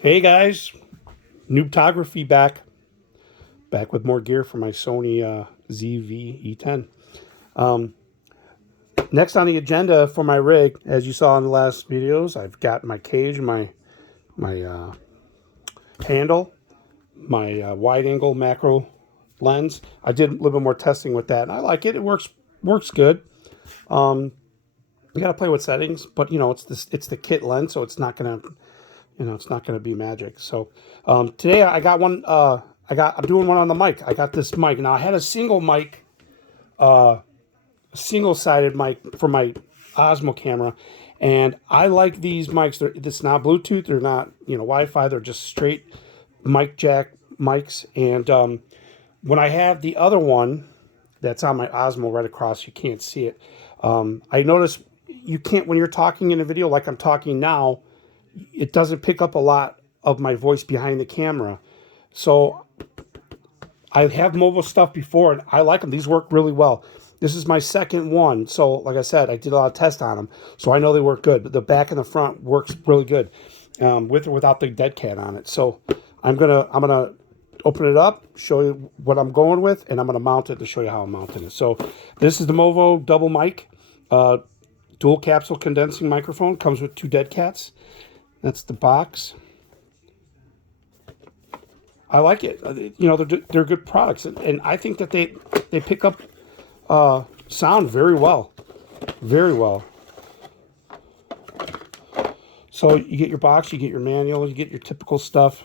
Hey guys, noobtography back with more gear for my Sony ZV-E10. Next on the agenda for my rig, as you saw in the last videos, I've got my cage, my handle, my wide-angle macro lens. I did a little bit more testing with that, and I like it. It works good. You got to play with settings, but it's the kit lens, so it's not gonna it's not gonna be magic. So today I got one. I'm doing one on the mic. I got this mic. Now I had a single mic, single-sided mic for my Osmo camera, and I like these mics. It's not Bluetooth. They're not Wi-Fi. They're just straight mic jack mics. And when I have the other one that's on my Osmo right across, you can't see it. I notice you can't, when you're talking in a video like I'm talking now, it doesn't pick up a lot of my voice behind the camera. So I have Movo stuff before, and I like them. These work really well. This is my second one. So like I said, I did a lot of tests on them, so I know they work good. But the back and the front works really good, with or without the dead cat on it. So I'm gonna open it up, show you what I'm going with, and I'm gonna mount it to show you how I'm mounting it. So this is the Movo DoubleMic, dual capsule condensing microphone. Comes with 2 dead cats. That's the box. I like it. They're good products, and I think that they pick up sound very well, very well. So you get your box, you get your manual, you get your typical stuff.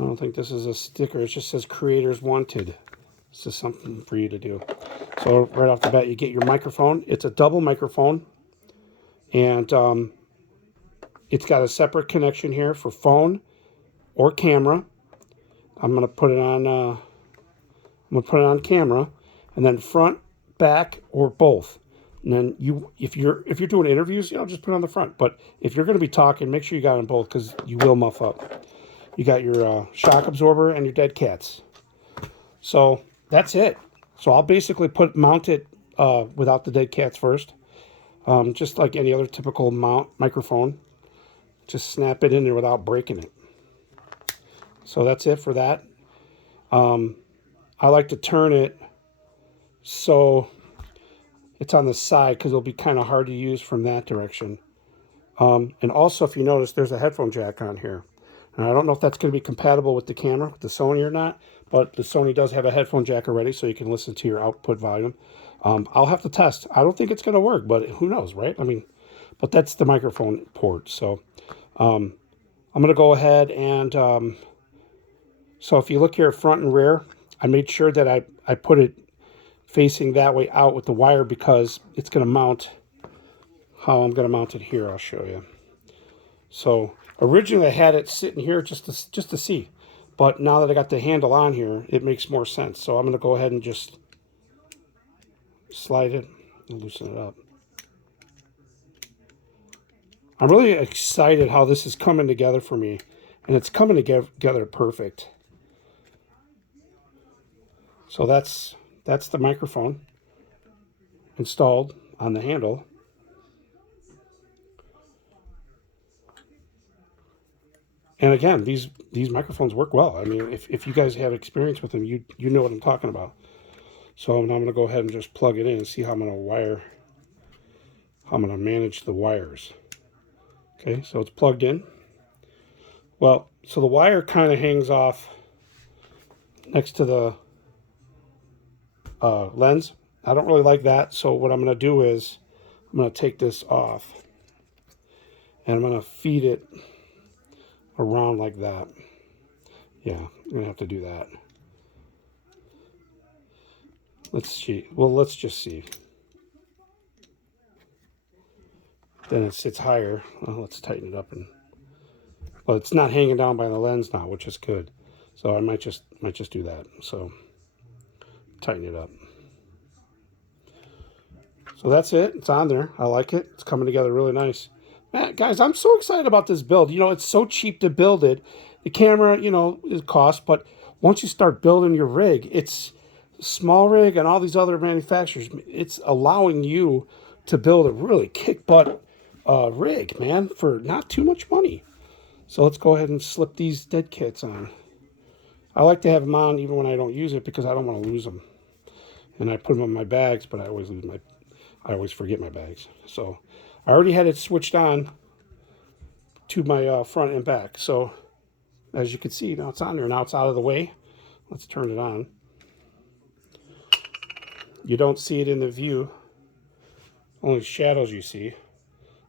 I don't think this is a sticker. It just says creators wanted. This is something for you to do. So right off the bat, you get your microphone. It's a double microphone, and it's got a separate connection here for phone or camera. I'm gonna put it on. Camera, and then front, back, or both. And then if you're doing interviews, just put it on the front. But if you're going to be talking, make sure you got them both, because you will muff up. You got your shock absorber and your dead cats. So that's it. So I'll basically mount it without the dead cats first, just like any other typical microphone. Just snap it in there without breaking it. So that's it for that. I like to turn it so it's on the side, because it'll be kind of hard to use from that direction. And also, if you notice, there's a headphone jack on here. And I don't know if that's going to be compatible with the camera, with the Sony or not, but the Sony does have a headphone jack already, so you can listen to your output volume. I'll have to test. I don't think it's going to work, but who knows, right? I mean, but that's the microphone port. So I'm going to go ahead and... so if you look here at front and rear, I made sure that I put it facing that way out with the wire, because it's going to mount how I'm going to mount it here. I'll show you. So originally I had it sitting here just to see, but now that I got the handle on here, it makes more sense. So I'm going to go ahead and just slide it and loosen it up. I'm really excited how this is coming together for me, and it's coming together perfect. So that's the microphone installed on the handle. And again, these microphones work well. I mean, if you guys have experience with them, you know what I'm talking about. So now I'm going to go ahead and just plug it in and see how I'm going to manage the wires. Okay, so it's plugged in. Well, so the wire kind of hangs off next to the lens. I don't really like that, so what I'm going to do is I'm going to take this off, and I'm going to feed it around like that. Yeah, I'm going to have to do that. Let's see. Well, let's just see. Then it sits higher. Well, let's tighten it up, well, it's not hanging down by the lens now, which is good. So I might just do that. So tighten it up. So that's it. It's on there. I like it. It's coming together really nice. Man, guys, I'm so excited about this build. It's so cheap to build it. The camera, it costs, but once you start building your rig, it's SmallRig and all these other manufacturers. It's allowing you to build a really kick-butt rig, man, for not too much money. So let's go ahead and slip these dead kits on. I like to have them on even when I don't use it because I don't want to lose them. And I put them in my bags, but I always forget my bags. So I already had it switched on to my front and back. So as you can see, now it's on there. Now it's out of the way. Let's turn it on. You don't see it in the view. Only shadows you see.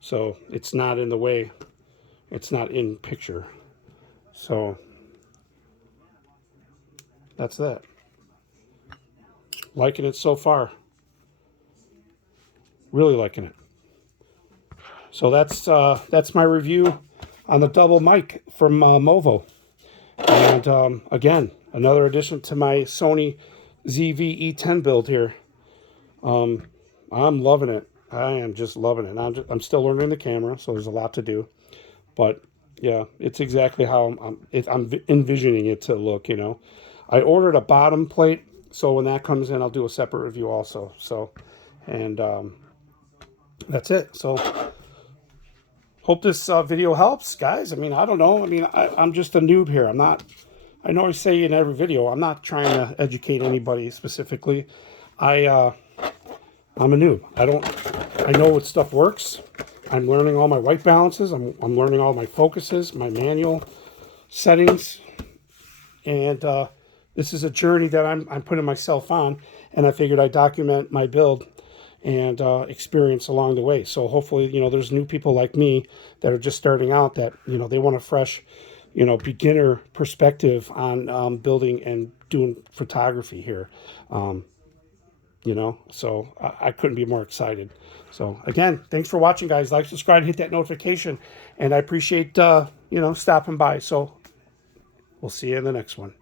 So it's not in the way. It's not in picture. So that's that. Liking it so far. Really liking it. So that's my review on the DoubleMic from Movo. And again, another addition to my Sony ZV-E10 build here. I'm loving it. I am just loving it. I'm still learning the camera, so there's a lot to do. But yeah, it's exactly how I'm envisioning it to look, you know. I ordered a bottom plate, so when that comes in, I'll do a separate review also. So, and that's it. So, hope this video helps, guys. I mean, I don't know. I mean, I'm just a noob here. I know I say in every video, I'm not trying to educate anybody specifically. I'm a noob. I know what stuff works. I'm learning all my white balances. I'm learning all my focuses, my manual settings. And this is a journey that I'm putting myself on. And I figured I'd document my build and experience along the way. So hopefully, you know, there's new people like me that are just starting out that, you know, they want a fresh, you know, beginner perspective on building and doing photography here. You know, so I couldn't be more excited. So again, thanks for watching, guys. Like, subscribe, hit that notification, and I appreciate, you know, stopping by. So we'll see you in the next one.